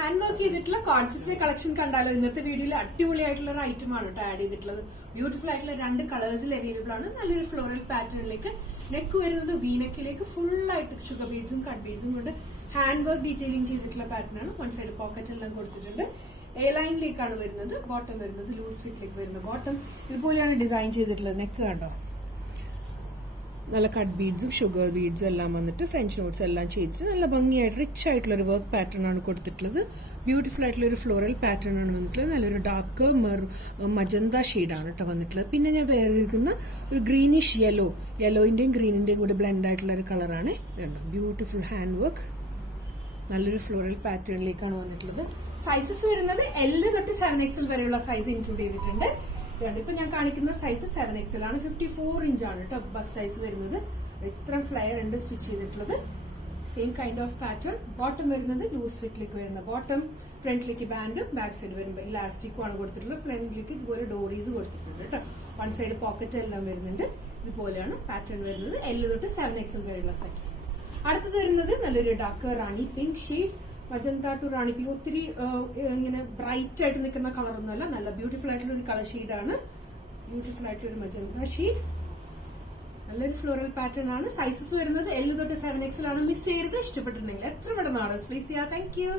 Hand work ചെയ്തിട്ടുള്ള concept collection കണ്ടാലോ ഇന്നത്തെ വീഡിയോയിൽ അടിപൊളിയായിട്ടുള്ള ഒരു ഐറ്റം ആണ് കേട്ടോ ആഡ് ചെയ്തിട്ടുള്ളത്. ബ്യൂട്ടിഫുൾ ആയിട്ടുള്ള 2 കളേഴ്സിൽ അവൈലബിൾ ആണ്. നല്ലൊരു ഫ്ലോറൽ പാറ്റേണിലേക്ക് നെക്ക് വരുന്നത് വീനെക്കിലേക്ക് ഫുൾ ആയിട്ട് ഷുഗർ ബീഡ്സും കട്ട് ബീഡ്സും കൊണ്ട് ഹാൻഡ് വർക്ക് ഡീറ്റെയിലിംഗ് ചെയ്തിട്ടുള്ള പാറ്റേൺ ആണ്. വൺ സൈഡ് പോക്കറ്റ് എല്ലാം കൊടുത്തിട്ടുണ്ട്. എ ലൈനിലേക്കാണ് വരുന്നത്. ബോട്ടം വരുന്നത് ലൂസ് ഫിറ്റിലേക്ക് വരുന്നത്. ബോട്ടം ഇതുപോലെയാണ് ഡിസൈൻ ചെയ്തിട്ടുള്ളത്. നെക്ക് കണ്ടോ, നല്ല കട്ട് ബീഡ്സും ഷുഗർ ബീഡ്സും എല്ലാം വന്നിട്ട് ഫ്രഞ്ച് നോട്ട്സ് എല്ലാം ചെയ്തിട്ട് നല്ല ഭംഗിയായിട്ട് റിച്ച് ആയിട്ടുള്ള ഒരു വർക്ക് പാറ്റേൺ ആണ് കൊടുത്തിട്ടുള്ളത്. ബ്യൂട്ടിഫുൾ ആയിട്ടുള്ള ഒരു ഫ്ലോറൽ പാറ്റേൺ ആണ് വന്നിട്ടുള്ളത്. നല്ലൊരു ഡാർക്ക് മജന്ത ഷെയ്ഡാണ് കേട്ടോ വന്നിട്ടുള്ളത്. പിന്നെ ഞാൻ വേറിരിക്കുന്ന ഒരു ഗ്രീനിഷ് യെല്ലോയിന്റെയും ഗ്രീനിന്റെയും കൂടെ ബ്ലെൻഡ് ആയിട്ടുള്ള ഒരു കളറാണ്. ബ്യൂട്ടിഫുൾ ഹാൻഡ് വർക്ക്, നല്ലൊരു ഫ്ലോറൽ പാറ്റേണിലേക്കാണ് വന്നിട്ടുള്ളത്. സൈസസ് വരുന്നത് L തൊട്ട് 7XL വരെയുള്ള സൈസ് ഇൻക്ലൂഡ് ചെയ്തിട്ടുണ്ട്. ഇപ്പൊ ഞാൻ കാണിക്കുന്ന സൈസ് 7XL ആണ്. 54 ഇഞ്ചാണ് കേട്ടോ ബസ് സൈസ് വരുന്നത്. ഇത്രയും ഫ്ലയർ ഉണ്ട് സ്റ്റിച്ച് ചെയ്തിട്ടുള്ളത്. Same kind of pattern. Bottom വരുന്നത് ലൂസ് ഫിറ്റിലേക്ക് വരുന്ന ബോട്ടം. ഫ്രണ്ടിലേക്ക് ബാൻഡും ബാക്ക് സൈഡ് വരുമ്പോൾ ഇലാസ്റ്റിക്കും ആണ് കൊടുത്തിട്ടുള്ളത്. ഫ്രണ്ടിലേക്ക് ഇതുപോലെ ഡോറീസ് കൊടുത്തിട്ടുണ്ട് കേട്ടോ. വൺ സൈഡ് പോക്കറ്റ് എല്ലാം വരുന്നുണ്ട്. ഇതുപോലെയാണ് പാറ്റേൺ വരുന്നത്. L തൊട്ട് 7XL വരെയുള്ള സൈസ്. അടുത്തത് വരുന്നത് നല്ലൊരു dark rani pink shade. Magenta to rani pink. ഒത്തിരി ഇങ്ങനെ ബ്രൈറ്റ് ആയിട്ട് നിൽക്കുന്ന കളറൊന്നുമല്ല. നല്ല ബ്യൂട്ടിഫുൾ ആയിട്ടുള്ള ഒരു കളർ ഷെയ്ഡാണ്. ബ്യൂട്ടിഫുൾ ആയിട്ടുള്ള ഒരു മജന്ത ഷെയ്ഡ്. നല്ലൊരു ഫ്ലോറൽ പാറ്റേൺ ആണ്. സൈസസ് വരുന്നത് L തൊട്ട് 7XL ആണ്. മിസ് ചെയ്യരുത്. ഇഷ്ടപ്പെട്ടിട്ടുണ്ടെങ്കിൽ എത്ര പെട്ടെന്ന് ഓർഡർ പ്ലേസ് ചെയ്യാം. Thank you.